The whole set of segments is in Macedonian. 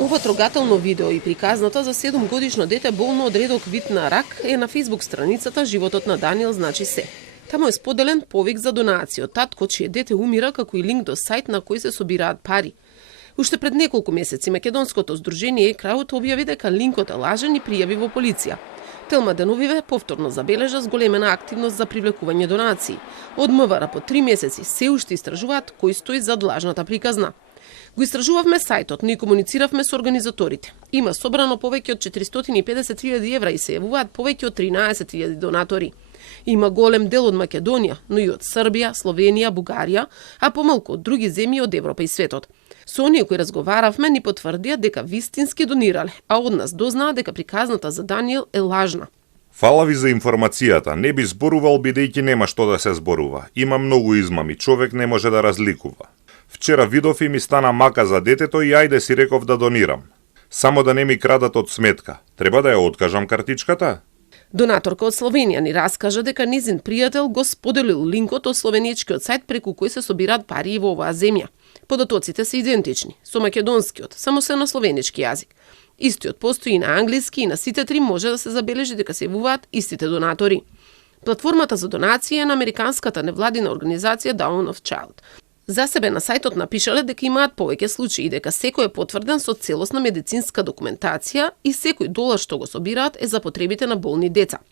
Ова трогателно видео и приказната за 7-годишно дете болно од редок вид на рак е на Facebook страницата Животот на Даниел значи се. Таму е споделен повик за донација од татко чие дете умира, како и линк до сајт на кој се собираат пари. Уште пред неколку месеци македонското здружение Екраут објави дека линкот е лажен и пријави во полиција. Телма Деновиве повторно забележа зголемена активност за привлекување донации. Од МВР по 3 месеци се уште истражуваат кој стои зад лажната приказна. Го истражувавме сајтот, но и комунициравме со организаторите. Има собрано повеќе од 450.000 евра и се јавуваат повеќе од 13.000 донатори. Има голем дел од Македонија, но и од Србија, Словенија, Бугарија, а помалку од други земји од Европа и светот. Со оние кои разговаравме ни потврдија дека вистински донирале, а од нас дознаа дека приказната за Даниел е лажна. Фала ви за информацијата. Не би зборувал бидејќи нема што да се зборува. Има многу измами, човек не може да разликува. Вчера видов и ми стана мака за детето и ајде си реков да донирам. Само да не ми крадат од сметка. Треба да ја откажам картичката? Донаторка од Словенија ни раскажа дека низин пријател го споделил линкот од словеничкиот сајт преку кој се собираат пари во оваа земја. Податоците се идентични, со македонскиот, само се на словенички јазик. Истиот постои и на англиски и на сите три може да се забележи дека се јавуваат истите донатори. Платформата за донација е на американската невладина организација Dawn of Child. За себе на сајтот напишале дека имаат повеќе случаи и дека секој е потврден со целосна медицинска документација и секој долар што го собираат е за потребите на болни деца.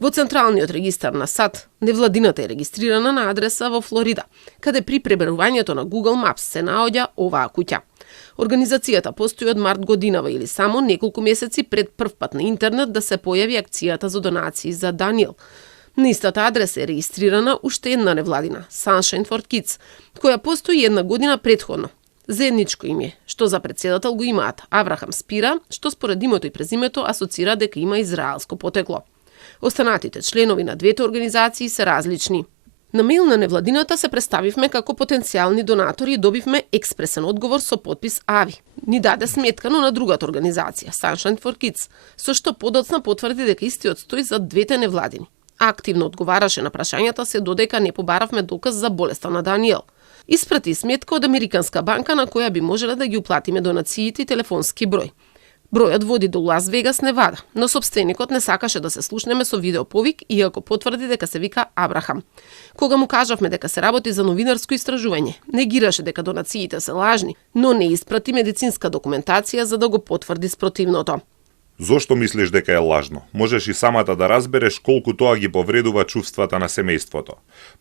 Во Централниот регистар на САД, невладината е регистрирана на адреса во Флорида, каде при пребарувањето на Google Maps се наоѓа оваа куќа. Организацијата постои од март годинава или само неколку месеци пред првпат на интернет да се појави акцијата за донации за Даниел. На истата адреса е регистрирана уште една невладина, Sunshine for Kids, која постои 1 година предходно. Заедничко име, што за претседател го имаат Аврахам Спира, што според името и презимето асоцира дека има израелско потекло. Останатите членови на двете организации се различни. На мејл на невладината се представивме како потенцијални донатори и добивме експресен одговор со подпис АВИ. Ни даде сметка, но на другата организација, Sunshine for Kids, со што подоцна потврди дека истиот стои за двете невладини. Активно одговараше на прашањата се додека не побаравме доказ за болеста на Даниел. Испрати сметка од американска банка на која би можеле да ги уплатиме донациите и телефонски број. Бројот води до Лас Вегас, Невада, но собственикот не сакаше да се слушнеме со видеоповик, иако потврди дека се вика Абрахам. Кога му кажавме дека се работи за новинарско истражување, негираше дека донациите се лажни, но не испрати медицинска документација за да го потврди спротивното. Зошто мислиш дека е лажно? Можеш и самата да разбереш колку тоа ги повредува чувствата на семејството.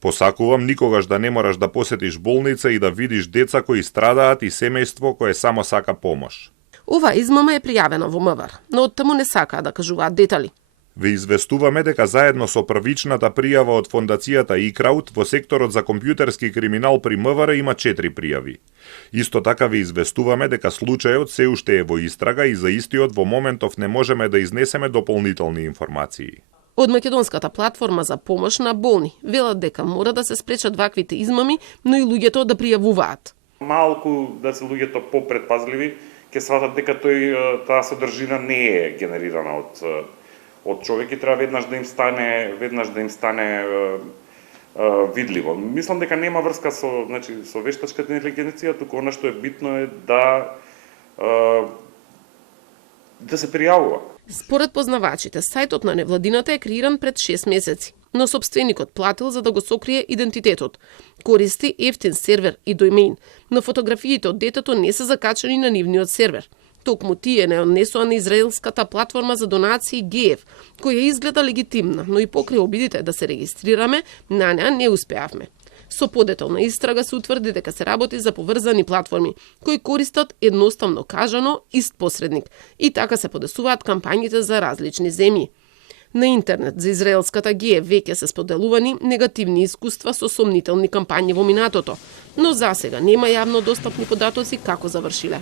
Посакувам никогаш да не мораш да посетиш болница и да видиш деца кои страдаат и семејство кое само сака помош. Ова измама е пријавена во МВР, но оттаму не сакаа да кажуваат детали. Ве известуваме дека заедно со првичната пријава од фондацијата Екраут во секторот за компјутерски криминал при МВР има 4 пријави. Исто така ве известуваме дека случајот се уште е во истрага и за истиот во моментов не можеме да изнесеме дополнителни информации. Од македонската платформа за помош на болни велат дека мора да се спречат ваквите измами, но и луѓето да пријавуваат. Малку да се луѓето попредпазливи, ќе сватат дека таа содржина не е генерирана од човек и треба веднаш да им стане видливо. Мислам дека нема врска со вештачката интелигенција, туку она што е битно е да се пријавува. Според познавачите, сајтот на невладината е креиран пред 6 месеци, но собственикот платил за да го сокрие идентитетот. Користи ефтин сервер и домен, но фотографиите од детето не се закачани на нивниот сервер. Токму тие не однесоа на израелската платформа за донации GF, која изгледа легитимна, но и покрај обидите да се регистрираме, на неа не успеавме. Со подетална истрага се утврди дека се работи за поврзани платформи, кои користат едноставно кажано ист посредник и така се подесуваат кампањите за различни земји. На интернет за израелската GF веќе се споделувани негативни искуства со сомнителни кампањи во минатото, но засега нема јавно достапни податоци како завршиле.